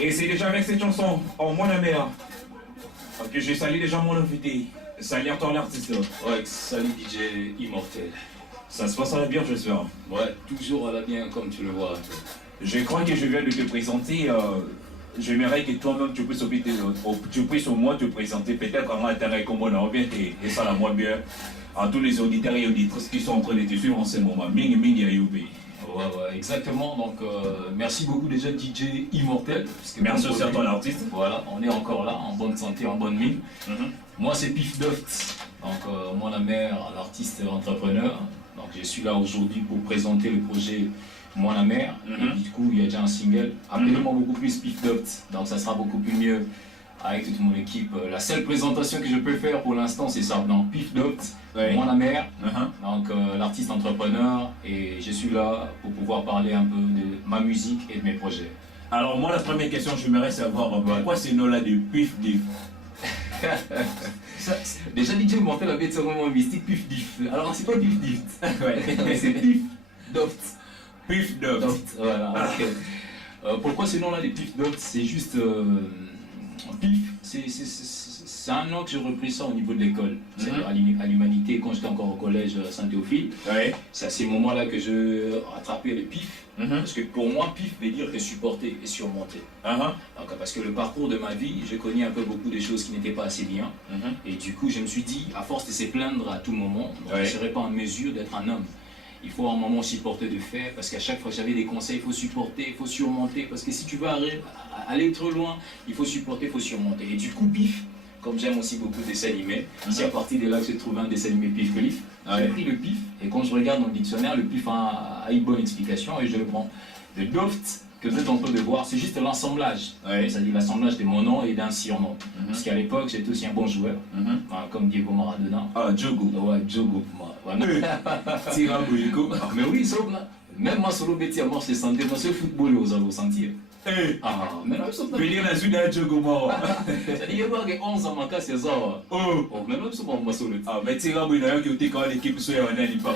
Et c'est déjà avec cette chanson, en mon mère, que je salue déjà mon invité. Salut ton l'artiste. Ouais, salut DJ Immortel. Ça se passe à la bien, j'espère. Ouais, toujours à la bien comme tu le vois. Je crois que je viens de te présenter. J'aimerais que toi-même tu puisses au moins te présenter peut-être en intérêt comme on a bien et ça la moins bien à tous les auditeurs et auditrices qui sont en train de te suivre en ce moment. Ming Ming Yayoubi. Ouais, exactement. Donc, merci beaucoup déjà DJ Immortel. Merci aussi à toi l'artiste. Voilà, on est encore là, en bonne santé, en bonne mine. Moi, c'est Pif Doft. Donc, moi, la mère, l'artiste entrepreneur. Donc, je suis là aujourd'hui pour présenter le projet Moi la mère. Et du coup, il y a déjà un single. Appelez-moi beaucoup plus Pif Doft. Donc, ça sera beaucoup plus mieux avec toute mon équipe. La seule présentation que je peux faire pour l'instant, c'est ça. Donc, Pif Doft, Moi la mère. Donc, l'artiste entrepreneur. Et je suis là pour pouvoir parler un peu de ma musique et de mes projets. Alors, moi, la première question, j'aimerais savoir pourquoi ce nom-là de Pif Diff. Déjà, DJ Immortel avait ce moment mystique, Pif Diff. Alors, c'est pas Pif Diff. C'est Pif Doft. Pif Doft. Voilà. Pourquoi ce nom-là, les Pif Doft? C'est juste. Pif, c'est un nom que j'ai repris ça au niveau de l'école. C'est-à-dire à l'humanité, quand j'étais encore au collège Saint-Théophile. C'est à ces moments-là que je rattrapais les pifs. Parce que pour moi, pif veut dire que supporter et surmonter. Donc, parce que le parcours de ma vie, je connais un peu beaucoup de choses qui n'étaient pas assez bien. Et du coup, je me suis dit, à force de se plaindre à tout moment, je ne serais pas en mesure d'être un homme. Il faut à un moment supporter de faire, parce qu'à chaque fois que j'avais des conseils, il faut supporter, il faut surmonter. Parce que si tu veux aller trop loin, il faut supporter, il faut surmonter. Et du coup, pif, comme j'aime aussi beaucoup les dessins animés, c'est à partir de là que j'ai trouvé un dessin animé Pif Cliff. J'ai pris le pif, et quand je regarde dans le dictionnaire, le pif a une bonne explication, et je le prends. Le Doft, que vous êtes en train de voir, c'est juste l'assemblage. C'est-à-dire l'assemblage de mon nom et d'un surnom. Parce qu'à l'époque, j'étais aussi un bon joueur, comme Diego Maradona. Ah, Diogo. Ouais, Diogo. Mais oui, sauf là. Même moi, solo bêtis, moi, je les sentais. Parce que le football, vous allez le sentir. Mais non, ils sont pas. Venir la suite à Diogo Moro. C'est-à-dire, il y a 11 ans, ma casse, c'est ça. Mais non, ils sont pas en solo. Mais tu sais, il y a qui quand l'équipe soit en année, pas.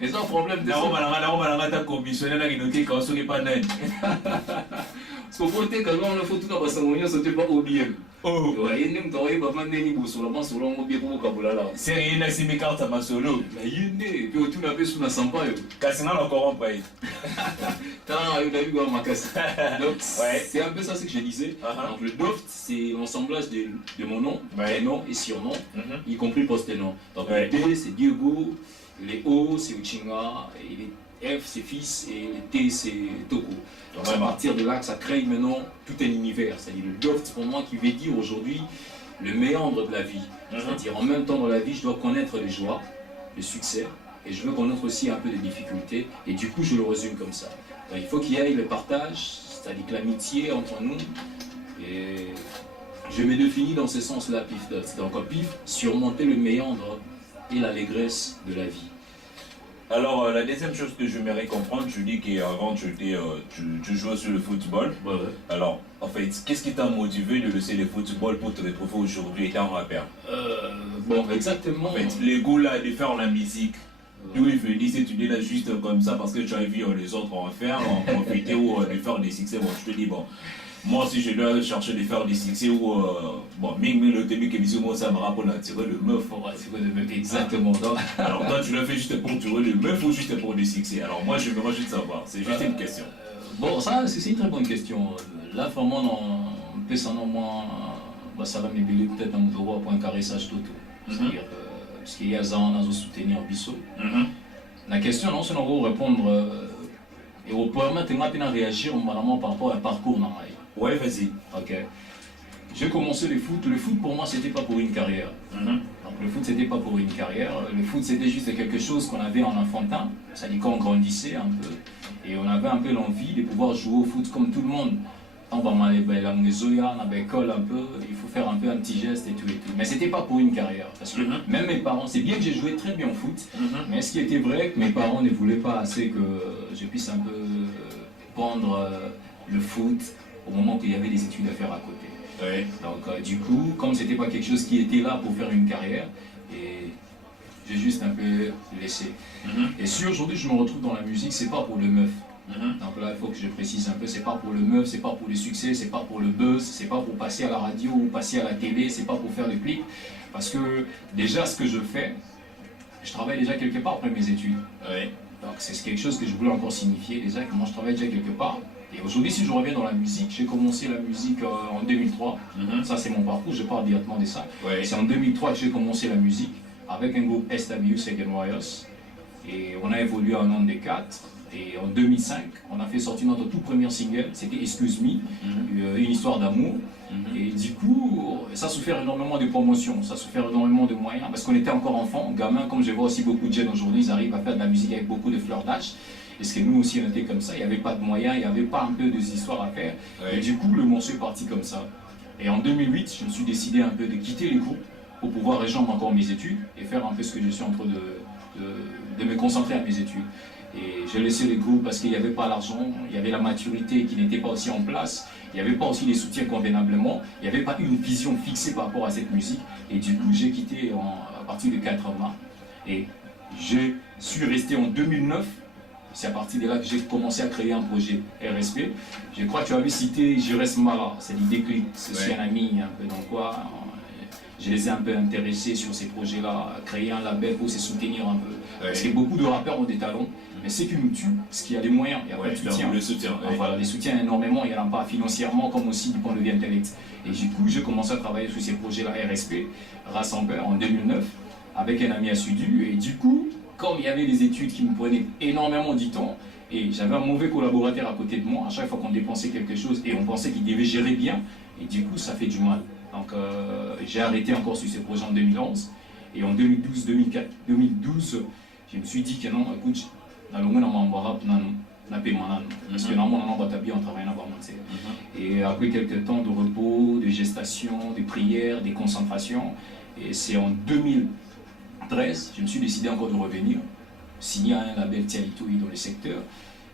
Et ça, problème de ça. On va la commissionner, là, qui nous dit qu'on soit pas nan. Parce qu'au côté, quand on a fait tout dans la cérémonie, c'était pas oublié. Il y a une pas mal de sur la sur le pour vocabulaire. C'est rien, c'est mes cartes à ma solo. Mais il y a une, et puis tout n'a pas sous la sampa. Cassina encore un pays. T'as eu ma casse. Donc, c'est un peu ça ce que je disais. Donc, le Doft, c'est l'assemblage de mon nom, prénom et surnom, y compris post-nom. Donc, le D, c'est Diego, les O, c'est Uchinga, et les F, c'est Fils, et le T, c'est Toko. Donc, à partir de là, que ça crée maintenant tout un univers. C'est-à-dire le Doft, pour moi, qui veut dire aujourd'hui le méandre de la vie. C'est-à-dire, en même temps, dans la vie, je dois connaître les joies, le succès, et je veux connaître aussi un peu les difficultés, et du coup, je le résume comme ça. Donc, il faut qu'il y ait le partage, c'est-à-dire l'amitié entre nous, et je me définis dans ce sens-là, Pif Doft. Donc, Pif, surmonter le méandre et l'allégresse de la vie. Alors, la deuxième chose que j'aimerais comprendre, tu dis qu'avant tu jouais sur le football. Alors, en fait, qu'est-ce qui t'a motivé de laisser le football pour te retrouver aujourd'hui étant rappeur? Bon, exactement. En fait, le goût là de faire la musique, d'où il venait, si tu dis là juste comme ça parce que tu as vu les autres en faire, en profiter ou de faire des succès, bon, je te dis, bon. Moi, si je dois chercher de faire des succès ou. Bon, le début que moi, ça me rappelle attirer le meuf. Attirer le meuf, exactement. Alors, toi, tu l'as fait juste pour tirer le meuf ou juste pour des succès? Alors, moi, je veux juste savoir. C'est juste une question. Bon, ça, c'est une très bonne question. Là, vraiment, on peut s'en moi, ça va m'ébéler peut-être un mouvement pour un caressage total. C'est-à-dire, parce qu'il y a ça, on a soutenir en biseau. La question, non, c'est on va répondre. Et au permettre de réagir par rapport à un parcours dans ma vie. Ouais, vas-y. Ok. J'ai commencé le foot. Le foot pour moi, c'était pas pour une carrière. Donc le foot, c'était pas pour une carrière. Le foot, c'était juste quelque chose qu'on avait en enfantin. C'est-à-dire qu'on grandissait un peu. Et on avait un peu l'envie de pouvoir jouer au foot comme tout le monde. On va aller à l'école un peu, il faut faire un peu un petit geste et tout. Mais c'était pas pour une carrière. Parce que même mes parents, c'est bien que j'ai joué très bien au foot. Mais ce qui était vrai, que mes parents ne voulaient pas assez que je puisse un peu prendre le foot au moment qu'il y avait des études à faire à côté. Donc du coup, comme c'était pas quelque chose qui était là pour faire une carrière, et j'ai juste un peu laissé. Et si aujourd'hui je me retrouve dans la musique, c'est pas pour le meuf. Donc là, il faut que je précise un peu, c'est pas pour le meuf, c'est pas pour le succès, c'est pas pour le buzz, c'est pas pour passer à la radio ou passer à la télé, c'est pas pour faire le clip. Parce que déjà, ce que je fais, je travaille déjà quelque part après mes études. Oui. Donc c'est quelque chose que je voulais encore signifier déjà, que moi je travaille déjà quelque part. Et aujourd'hui, si je reviens dans la musique, j'ai commencé la musique en 2003. Ça, c'est mon parcours, je parle directement de ça. Oui. C'est en 2003 que j'ai commencé la musique avec un groupe SW, Second Warriors. Et on a évolué en an des 4. Et en 2005, on a fait sortir notre tout premier single, c'était Excuse Me, une histoire d'amour. Et du coup, ça a souffert énormément de promotion, ça a souffert énormément de moyens, parce qu'on était encore enfants, gamins, comme je vois aussi beaucoup de jeunes aujourd'hui, ils arrivent à faire de la musique avec beaucoup de fleurs d'âge. Parce que nous aussi on était comme ça, il n'y avait pas de moyens, il n'y avait pas un peu des histoires à faire. Et du coup, le morceau est parti comme ça. Et en 2008, je me suis décidé un peu de quitter le groupe pour pouvoir rejoindre encore mes études et faire un peu ce que je suis en train de me concentrer à mes études. Et j'ai laissé le groupe parce qu'il n'y avait pas l'argent, il y avait la maturité qui n'était pas aussi en place, il n'y avait pas aussi les soutiens convenablement, il n'y avait pas une vision fixée par rapport à cette musique. Et du coup, j'ai quitté à partir de 4 mois. Et je suis resté en 2009. C'est à partir de là que j'ai commencé à créer un projet RSP. Je crois que tu avais cité Jérès Mara, c'est l'idée que c'est un ami un peu dans quoi. Je les ai un peu intéressés sur ces projets-là, créer un label pour se soutenir un peu. Parce que beaucoup de rappeurs ont des talents, mais ce qui nous tue, c'est qu'il y a des moyens, il n'y a pas de soutien. Le soutien. Voilà, les soutiens énormément, il n'y en a pas financièrement comme aussi du point de vue intellect. Et du coup, j'ai commencé à travailler sur ces projets-là RSP, Rassembleur, en 2009, avec un ami assidu. Et du coup, comme il y avait des études qui me prenaient énormément du temps, et j'avais un mauvais collaborateur à côté de moi, à chaque fois qu'on dépensait quelque chose, et on pensait qu'il devait gérer bien, et du coup, ça fait du mal. Donc j'ai arrêté encore sur ces projets en 2011, et en 2012, je me suis dit que non, écoute, dans le monde, parce que dans le monde, on travaille là-bas. Et après quelques temps de repos, de gestation, de prière, de concentration, et c'est en 2013, je me suis décidé encore de revenir, signer un label Tialitoui dans le secteur,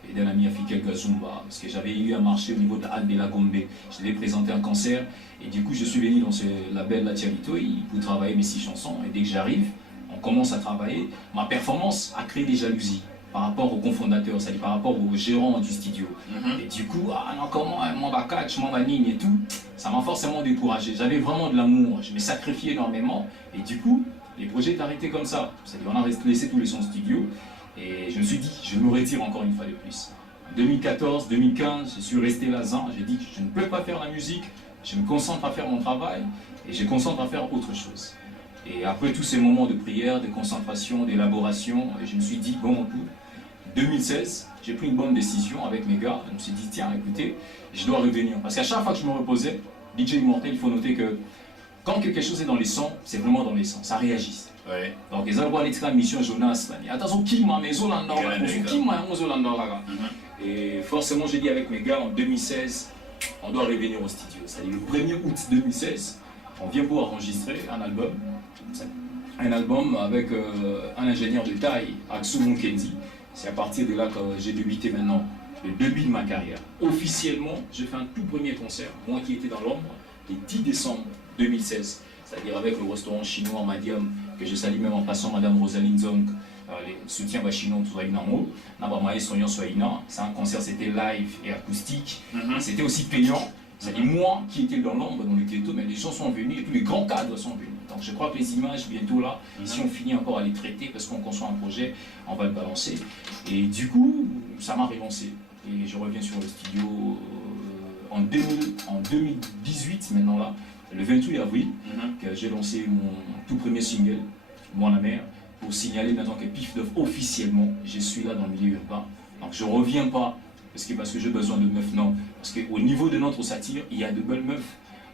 et d'un ami Afikel Gazumba, parce que j'avais eu un marché au niveau de Al Bela Gombe. Je l'ai présenté un concert, et du coup je suis venu dans ce label La Tialitoui pour travailler mes 6 chansons, et dès que j'arrive, on commence à travailler. Ma performance a créé des jalousies par rapport aux cofondateurs, c'est-à-dire par rapport aux gérants du studio. Et du coup, ah non, comment, mon bacatch, mon ligne et tout, ça m'a forcément découragé. J'avais vraiment de l'amour, je me sacrifiais énormément, et du coup, les projets étaient arrêtés comme ça. C'est-à-dire on a laissé tous les sons studio, et je me suis dit, je me retire encore une fois de plus. En 2014, 2015, je suis resté là, j'ai dit que je ne peux pas faire la musique, je me concentre à faire mon travail, et je me concentre à faire autre chose. Et après tous ces moments de prière, de concentration, d'élaboration, je me suis dit, bon, 2016, j'ai pris une bonne décision avec mes gars. Je me suis dit, tiens, écoutez, je dois revenir. Parce qu'à chaque fois que je me reposais, DJ Immortel, il faut noter que quand quelque chose est dans les sons, c'est vraiment dans les sons, ça réagit. Ouais. Donc, ils ont une mission Jonas. Attention, qui m'a mis Et forcément, j'ai dit avec mes gars, en 2016, on doit revenir au studio. C'est-à-dire le 1er août 2016, on vient pour enregistrer un album. Un album avec un ingénieur de taille, Aksu Kenzi. C'est à partir de là que j'ai débuté maintenant le début de ma carrière. Officiellement, j'ai fait un tout premier concert, moi qui étais dans l'ombre, le 10 décembre 2016. C'est-à-dire avec le restaurant chinois Madiam, que je salue même en passant Madame Rosaline Zong, les soutiens chinois tout ça en haut. C'est un concert, c'était live et acoustique. C'était aussi payant. C'est-à-dire moi qui étais dans l'ombre, dans le ghetto, mais les gens sont venus et tous les grands cadres sont venus. Donc je crois que les images, bientôt là, si on finit encore à les traiter, parce qu'on conçoit un projet, on va le balancer. Et du coup, ça m'a relancé. Et je reviens sur le studio en 2018, maintenant là, le 28 avril, que j'ai lancé mon tout premier single, Moi la mer, pour signaler maintenant que Pif Neuf, officiellement, je suis là dans le milieu urbain. Donc je ne reviens pas parce que j'ai besoin de meufs, non. Parce qu'au niveau de notre satire, il y a de belles meufs.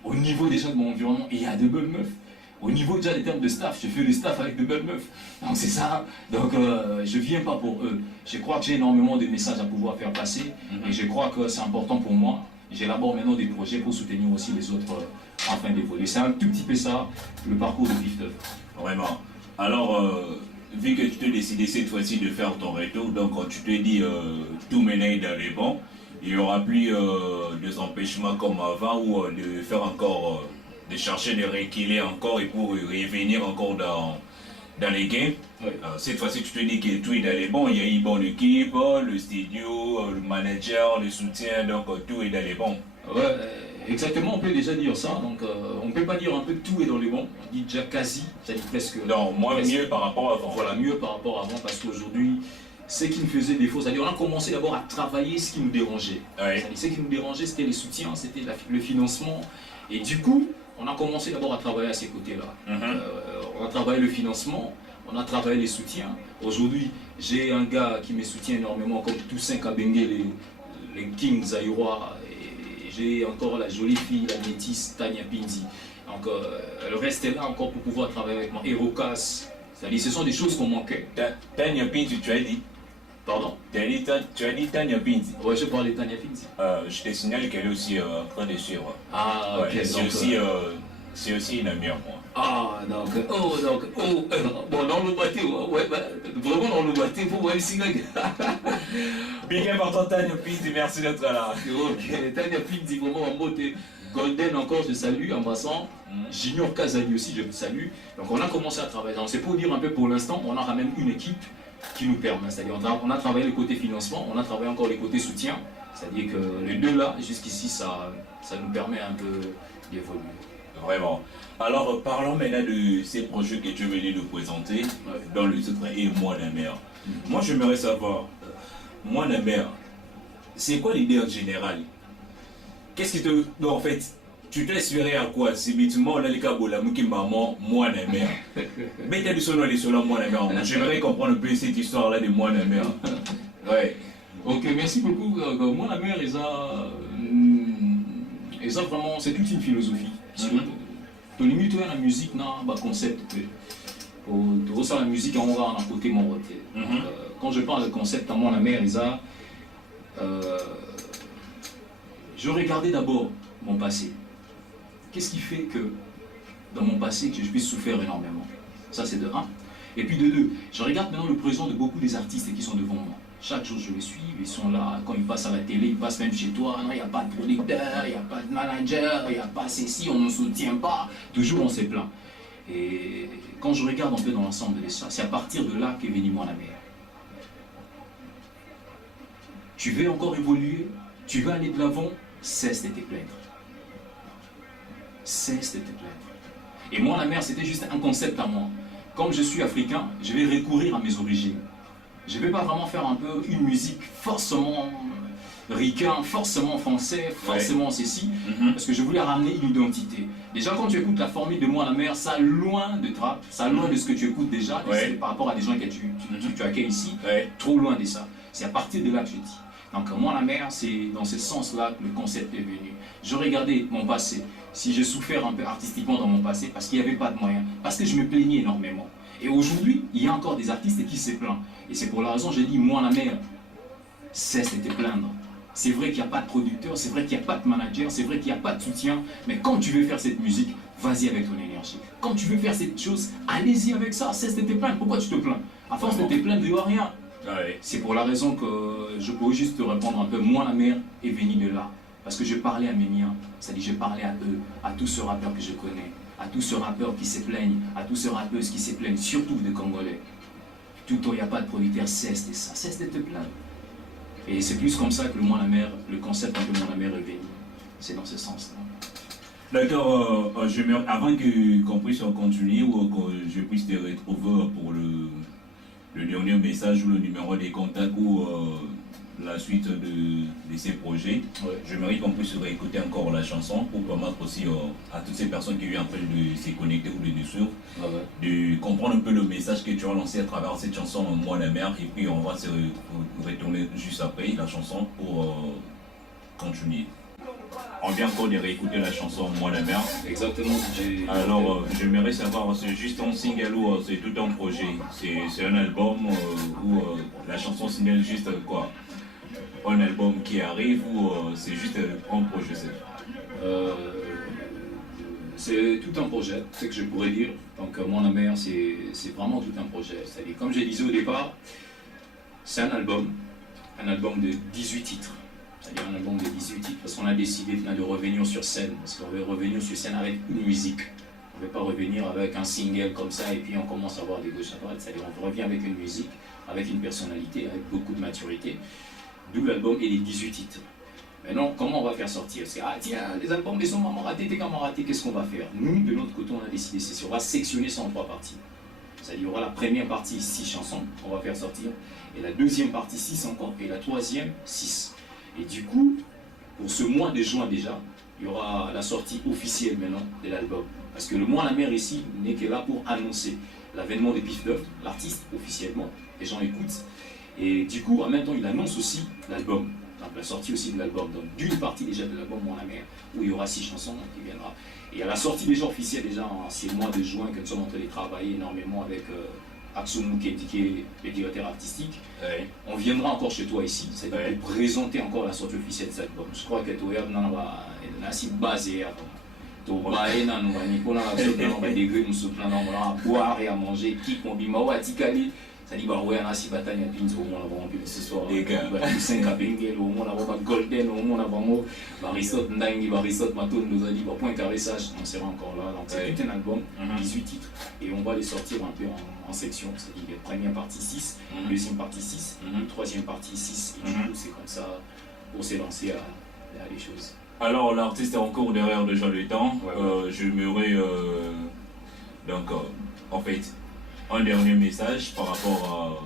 Au niveau déjà de mon environnement, il y a de belles meufs. Au niveau déjà des termes de staff, je fais le staff avec de belles meufs. Donc c'est ça. Donc je ne viens pas pour eux. Je crois que j'ai énormément de messages à pouvoir faire passer. Et je crois que c'est important pour moi. J'élabore maintenant des projets pour soutenir aussi les autres afin d'évoluer. C'est un tout petit peu ça, le parcours de Pif Neuf. Vraiment. Alors, vu que tu t'es décidé cette fois-ci de faire ton retour, donc tu te dis tout mener dans les bons, il n'y aura plus des empêchements comme avant ou de faire encore, de chercher de rééquilibrer encore et pour revenir encore dans les games. Ouais. Cette fois-ci, tu te dis que tout est allé bon. Il y a une bonne équipe, le studio, le manager, le soutien, donc tout est allé bon. Ouais, exactement, on peut déjà dire ça. Donc, on ne peut pas dire un peu que tout est dans les bons. On dit déjà quasi, c'est-à-dire presque. Non, moi, presque, mieux par rapport à avant. Voilà, mieux par rapport à avant, parce qu'aujourd'hui, ce qui nous faisait défaut, c'est-à-dire on a commencé d'abord à travailler ce qui nous dérangeait. Ouais. C'est-à-dire ce qui nous dérangeait, c'était les soutiens, c'était le financement. Et du coup, on a commencé d'abord à travailler à ces côtés-là. On a travaillé le financement, on a travaillé les soutiens. Aujourd'hui, j'ai un gars qui me soutient énormément, comme Toussaint Kabengele, les Kings Zaïrois. Et j'ai encore la jolie fille, la métisse Tania Pinzi. Donc, le reste est là encore pour pouvoir travailler avec moi. Erocas, c'est-à-dire ce sont des choses qu'on manquait. Tania Pinzi, tu as dit? Pardon? Tu as dit Tania Pinzi? Ouais, je parlais de Tania Pinzi. Je te signale qu'elle est aussi en train de suivre. Ah, ok. Ouais, c'est aussi une amie à moi. Ah, donc, bon, dans le bateau, ouais, vraiment dans le bateau, vous voyez si Big important Tania Pinzi, merci d'être là. Ok, Tania Pinzi, vraiment en beauté. Golden encore, je salue en passant. Junior Kazali aussi, je salue. Donc on a commencé à travailler. C'est pour dire un peu pour l'instant, on a quand même une équipe qui nous permet. C'est-à-dire on a travaillé le côté financement, on a travaillé encore le côté soutien. C'est-à-dire que les deux là, jusqu'ici, ça nous permet un peu d'évoluer. Vraiment. Alors parlons maintenant de ces projets que tu es venu nous présenter dans le titre Et moi la mère. Moi j'aimerais savoir, moi la mère, c'est quoi l'idée en général? Qu'est-ce qui te... Non, en fait, tu t'es inspiré à quoi? C'est bêtement, on a les câbles, la mouki maman, moi la mère. Mais t'as du son, les sols, moi la mère. J'aimerais comprendre un peu cette histoire-là de moi la mère. Ouais. Ok, merci beaucoup. Moi la mère, et ça vraiment, c'est toute une philosophie. Tu limites la musique, non, bah concept. Tu ressens la musique, on va en côté mon côté. Quand je parle de concept, à moi la mère, je regardais d'abord mon passé. Qu'est-ce qui fait que dans mon passé que je puisse souffrir énormément? Ça c'est de 1. Et puis de 2, je regarde maintenant le présent de beaucoup des artistes qui sont devant moi. Chaque jour je les suis, ils sont là, quand ils passent à la télé, ils passent même chez toi, non, il n'y a pas de producteur, il n'y a pas de manager, il n'y a pas ceci, on ne soutient pas. Toujours on s'est plaint. Et quand je regarde un peu dans l'ensemble de ça, c'est à partir de là qu'est venue moi la mère. Tu veux encore évoluer, tu veux aller de l'avant, cesse de te plaindre. Cesse de te plaindre. Et moi la mère, c'était juste un concept à moi. Comme je suis africain, je vais recourir à mes origines. Je ne vais pas vraiment faire un peu une musique forcément ricain, forcément français, forcément ceci, parce que je voulais ramener une identité. Déjà, quand tu écoutes la formule de moi la mère, ça loin de trap, ça loin de ce que tu écoutes déjà, par rapport à des gens que tu accueilles ici, trop loin de ça. C'est à partir de là que je dis. Donc moi la mère, c'est dans ce sens-là que le concept est venu. Je regardais mon passé, si j'ai souffert un peu artistiquement dans mon passé, parce qu'il n'y avait pas de moyens, parce que je me plaignais énormément. Et aujourd'hui, il y a encore des artistes qui se plaignent. Et c'est pour la raison que j'ai dit, moi la mère, cesse de te plaindre. C'est vrai qu'il n'y a pas de producteur, c'est vrai qu'il n'y a pas de manager, c'est vrai qu'il n'y a pas de soutien, mais quand tu veux faire cette musique, vas-y avec ton énergie. Quand tu veux faire cette chose, allez-y avec ça, cesse de te plaindre. Pourquoi tu te plains? À force de te plaindre, il n'y a rien. C'est pour la raison que je peux juste te répondre un peu, moi la mère est venue de là. Parce que je parlais à mes miens, c'est-à-dire je parlais à eux, à tous ceux rappeurs que je connais, à tous ceux rappeurs qui se plaignent, à tous ceux rappeuses qui se plaignent, surtout des Congolais. Tout le temps, il n'y a pas de producteur, cesse de ça, cesse de te plaindre. Et c'est plus comme ça que moi la mère, le concept un peu moi la mère est venu. C'est dans ce sens-là. D'accord, avant qu'on puisse continuer ou que je puisse te retrouver pour le dernier message ou le numéro de contact ou la suite de ces projets, j'aimerais qu'on puisse réécouter encore la chanson pour permettre aussi à toutes ces personnes qui viennent en train de se connecter ou de suivre, de comprendre un peu le message que tu as lancé à travers cette chanson Moi la mère, et puis on va se retourner juste après la chanson pour continuer. On vient encore de réécouter la chanson Moi la mère. Exactement. Alors, j'aimerais savoir, c'est juste un single ou c'est tout un projet? C'est un album ou la chanson signale juste quoi? Un album qui arrive ou c'est juste un projet? C'est tout un projet, c'est ce que je pourrais dire. Donc, Moi la mère, c'est vraiment tout un projet. C'est-à-dire, comme je disais au départ, c'est un album de 18 titres. C'est-à-dire un album de 18 titres, parce qu'on a décidé de revenir sur scène, parce qu'on veut revenir sur scène avec une musique. On ne va pas revenir avec un single comme ça et puis on commence à avoir des gauches à droite. C'est-à-dire on revient avec une musique, avec une personnalité, avec beaucoup de maturité. D'où l'album et les 18 titres. Maintenant, comment on va faire sortir? C'est ah tiens, les albums, les sons maman raté, t'es comment raté, qu'est-ce qu'on va faire? Nous, de notre côté, on a décidé, on va sectionner ça en 3 parties. C'est-à-dire, il y aura la première partie, 6 chansons qu'on va faire sortir, et la deuxième partie, 6 encore, et la troisième, 6. Et du coup, pour ce mois de juin déjà, il y aura la sortie officielle maintenant de l'album. Parce que le mois la mer ici n'est que là pour annoncer l'avènement de Pif Duff, l'artiste officiellement, les gens écoutent. Et du coup, en même temps, il annonce aussi l'album, donc la sortie aussi de l'album, donc d'une partie déjà de l'album Moi la mer, où il y aura 6 chansons qui viendra. Et à la sortie déjà officielle, déjà en ces mois de juin, que nous sommes en train de travailler énormément avec Aksumu qui est le directeur artistique, on viendra encore chez toi ici, c'est-à-dire pour présenter encore la sortie officielle de cet album. Je crois que tu es assez basé avant. Tu es boire et à manger, qui combine, ça dit bah ouais, on a si bataille à Pins, au moins on a ce soir. Les gars. Bah 5 à Bengel, au moins on a Golden, au moins on a vraiment Barisot, Ndangi, Barisot, Maton nous a dit bah point caressage, on sera encore là. Donc c'est tout un album, 18 titres, et on va les sortir un peu en section. C'est-à-dire première partie 6, deuxième partie 6, troisième partie 6, et du coup c'est comme ça pour s'élancer à les choses. Alors l'artiste est encore derrière déjà le temps. J'aimerais donc en fait un dernier message par rapport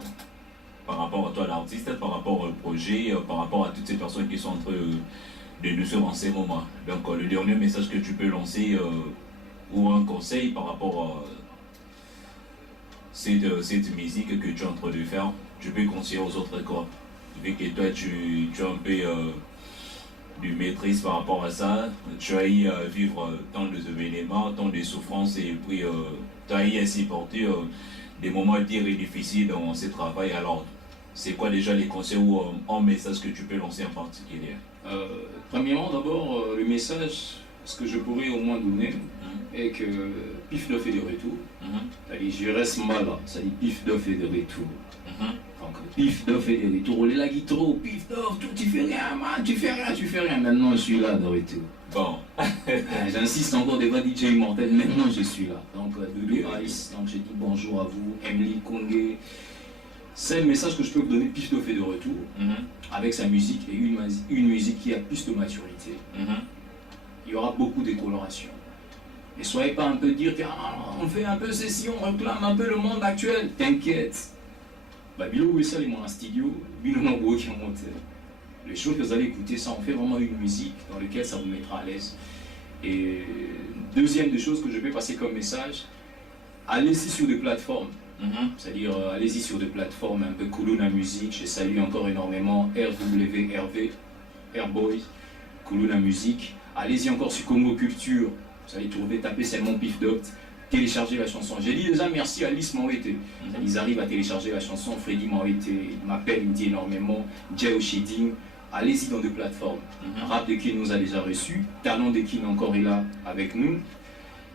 à toi l'artiste, par rapport au projet, par rapport à toutes ces personnes qui sont en train de nous suivre en ces moments. Donc le dernier message que tu peux lancer ou un conseil par rapport à cette musique que tu es en train de faire, tu peux conseiller aux autres quoi. Vu que toi tu as un peu de maîtrise par rapport à ça, tu as eu à vivre tant de événements, tant de souffrances et puis tu as eu à supporter des moments durs et difficiles dans ce travail. Alors, c'est quoi déjà les conseils ou un message que tu peux lancer en particulier? Premièrement, d'abord, le message, ce que je pourrais au moins donner, est que Pif Duff est de retour. Je reste mal là, ça dit Pif Duff est de retour. Donc, Pif Duff est de retour. Les lagui trop, Pif Duff, tu fais rien, man, tu fais rien. Maintenant, je suis là de retour. Bon. J'insiste encore devant DJ Immortel, maintenant je suis là. Donc, Doudou Ice, donc j'ai dit bonjour à vous, Emily Kongé. C'est le message que je peux vous donner, Pif Duff est de retour, avec sa musique et une musique qui a plus de maturité. Il y aura beaucoup de coloration. Et soyez pas un peu dire qu'on fait un peu ceci, on réclame un peu le monde actuel. T'inquiète. Bah, Bilo Wessel est mon studio, Bilo Nambo qui est monté. Les choses que vous allez écouter, ça, on fait vraiment une musique dans laquelle ça vous mettra à l'aise. Et deuxième des choses que je vais passer comme message, allez-y sur des plateformes. C'est-à-dire, allez-y sur des plateformes un peu Kuluna Music. Je salue encore énormément RWRV, Airboys, Kuluna Music. Allez-y encore sur Congo Culture. Vous allez trouver, taper seulement Pif Duff, télécharger la chanson. J'ai dit déjà merci à Alice Mawete. Ils arrivent à télécharger la chanson. Freddy Mawete, il m'appelle, il me dit énormément. Jay Shading. Allez-y dans des plateformes. Rap de Kin nous a déjà reçus. Talent de Kin encore est là avec nous.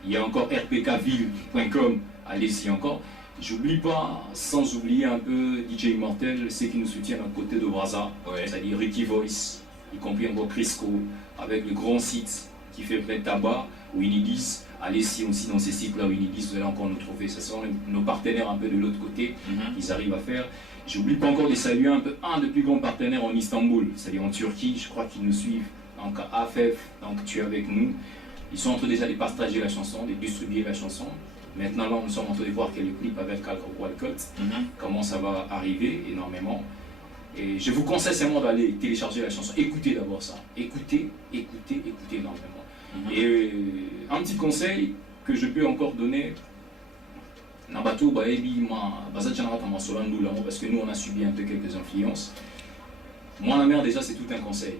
Il y a encore rpkville.com. Allez-y encore. J'oublie pas, sans oublier un peu DJ Immortel, ceux qui nous soutiennent à côté de Braza, c'est-à-dire Ricky Voice, y compris encore Crisco, avec le grand site qui fait plein de tabac, Winidis. Allez-y aussi dans ces sites-là, Winidis, vous allez encore nous trouver. Ce sont nos partenaires un peu de l'autre côté, qu'ils arrivent à faire. J'oublie pas encore de saluer un des plus grands partenaires en Istanbul, c'est-à-dire en Turquie, je crois qu'ils nous suivent. Donc AFF, donc tu es avec nous. Ils sont en train déjà de partager la chanson, de distribuer la chanson. Maintenant, là, nous sommes en train de voir que le clip avec Walcott, comment ça va arriver énormément. Et je vous conseille seulement d'aller télécharger la chanson. Écoutez d'abord ça. Écoutez énormément. Et un petit conseil que je peux encore donner, parce que nous, on a subi un peu quelques influences. Moi, la mère, déjà, c'est tout un conseil.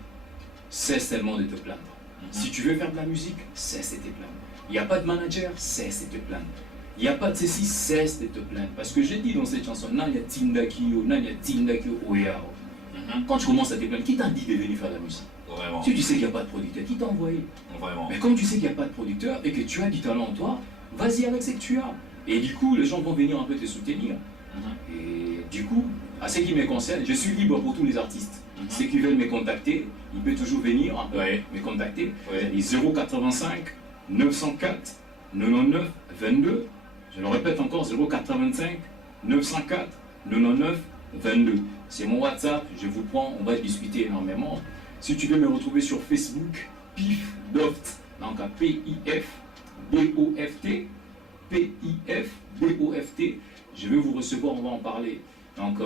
Cesse tellement de te plaindre. Si tu veux faire de la musique, cesse de te plaindre. Il n'y a pas de manager, cesse de te plaindre. Il n'y a pas de ceci, cesse de te plaindre. Parce que j'ai dit dans cette chanson, quand tu commences à te plaindre, qui t'a dit de venir faire de la musique? Vraiment. Si tu sais qu'il n'y a pas de producteur, qui t'a envoyé? Vraiment. Mais comme tu sais qu'il n'y a pas de producteur et que tu as du talent en toi, vas-y avec ce que tu as. Et du coup, les gens vont venir un peu te soutenir. Et du coup, à ce qui me concerne, je suis libre pour tous les artistes. Ceux qui veulent me contacter, ils peuvent toujours venir me contacter. 085 904 99 22. Je le répète encore, 085 904 99 22. C'est mon WhatsApp, je vous prends, on va discuter énormément. Si tu veux me retrouver sur Facebook, Pif Doft, donc à P-I-F-D-O-F-T, P-I-F-D-O-F-T, je vais vous recevoir, on va en parler. Donc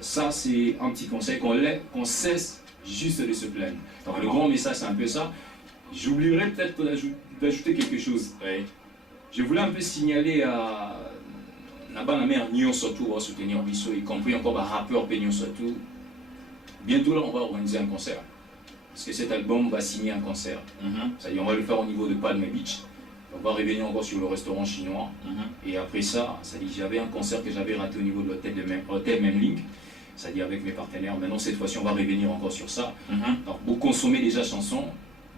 ça c'est un petit conseil, qu'on cesse juste de se plaindre. Donc le grand message c'est un peu ça. J'oublierai peut-être d'ajouter quelque chose. Oui. Je voulais un peu signaler à la mère Nyon Sotou va soutenir Bissot, y compris encore un rappeur Nyon Sotou. Bientôt là on va organiser un concert. Parce que cet album va signer un concert. C'est-à-dire on va le faire au niveau de Palm Beach. On va revenir encore sur le restaurant chinois. Et après ça, c'est-à-dire j'avais un concert que j'avais raté au niveau de l'hôtel Memling. C'est-à-dire avec mes partenaires. Maintenant cette fois-ci on va revenir encore sur ça. Donc vous consommez déjà chansons,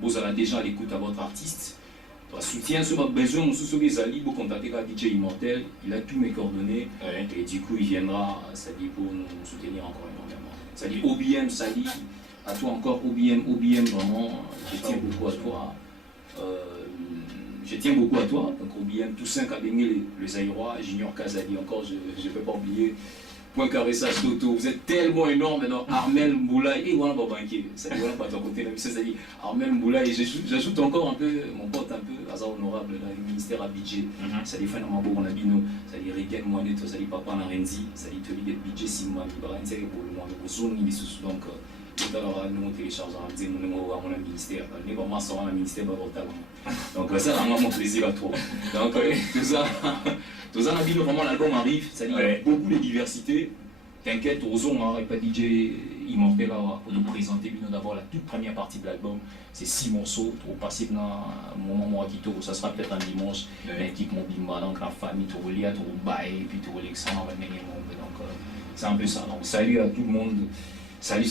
vous allez déjà à l'écoute à votre artiste. Soutien sur votre besoin, vous contactez DJ Immortel, il a tous mes coordonnées et du coup il viendra, c'est-à-dire pour nous soutenir encore énormément. C'est-à-dire OBM, Sali, à toi encore OBM vraiment, je tiens beaucoup à toi. Je tiens beaucoup à toi, donc OBM, Toussaint Kabengé, le Zaïrois, Junior Kazali encore, je ne peux pas oublier. Point caressage Toto, vous êtes tellement énorme maintenant. Armel Mboulaye, et voilà, banquier, ça dit voilà, pas ton côté, c'est-à-dire Armel Mboulaye, j'ajoute encore un peu, mon pote un peu, hasard honorable dans le ministère à budget, ça dit fin mon bon abino, ça dit Regen Moine, ça dit Papa Narenzi, ça dit Toli de budget Simon, il va rentrer pour le monde, pour zone, il est sous donc. Tout à l'heure, nous téléchargeons mon numéro à mon ministère. N'est pas moi, ça va, le ministère va voter. Donc, ça, vraiment mon plaisir à toi. Donc, tout ça, vraiment, l'album arrive. C'est-à-dire beaucoup de diversité. T'inquiète, Ozon, on n'aurait pas DJ Immortel pour nous présenter. D'abord, la toute première partie de l'album, c'est 6 morceaux. Pour passer dans mon moment qui tourne, ça sera peut-être un dimanche. L'équipe Mobimba, donc la famille, tout relié à tout bail, puis tout relié que ça, on va mener. Donc, c'est un peu ça. Donc, salut à tout le monde. Salut,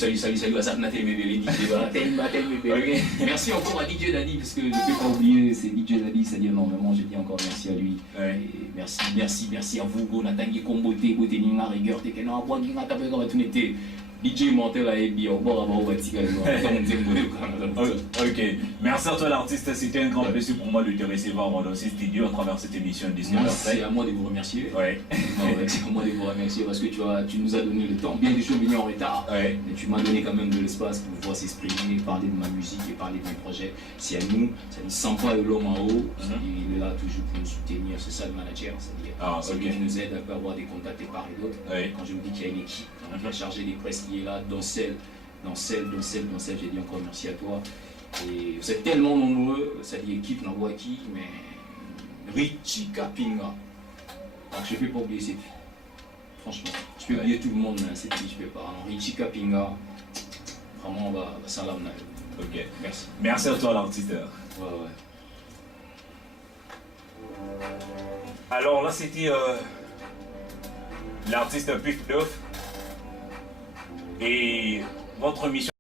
merci encore à DJ Daddy, parce que je ne peux pas oublier, c'est DJ Daddy, c'est-à-dire normalement, je dis encore merci à lui. Et merci à vous, Nathalie Komboté, Boté Nina, Rigueur, Tekena, Bois, Gina, Tapé, comme tout était. DJ Montel a été au bord avant au Vatican. Ok, merci à toi l'artiste, c'était un grand plaisir pour moi de te recevoir dans ce studio à travers cette émission de 19h. C'est à moi de vous remercier. C'est à moi de vous remercier parce que tu nous as donné le temps. Bien des choses venues en retard, mais tu m'as donné quand même de l'espace pour pouvoir s'exprimer, parler de ma musique et parler de mes projets. C'est à nous, ça dit Sampa et l'homme en haut, il est là toujours pour nous soutenir, c'est ça le manager, c'est-à-dire qui nous aide à avoir des contacts et par et d'autres. Quand je vous dis qu'il y a une équipe, on va charger des presses qui est là, dans celle, j'ai dit encore merci à toi. Et vous êtes tellement nombreux, ça dit équipe Nawaki, mais Richie Kapinga. Donc je ne peux pas oublier cette fille. Franchement, je peux oublier tout le monde, mais cette fille, je ne peux pas. Alors, Richie Kapinga, vraiment, on va salam. Ok, merci. Merci à toi l'artiste. Alors là, c'était l'artiste Pif Doft. Et votre mission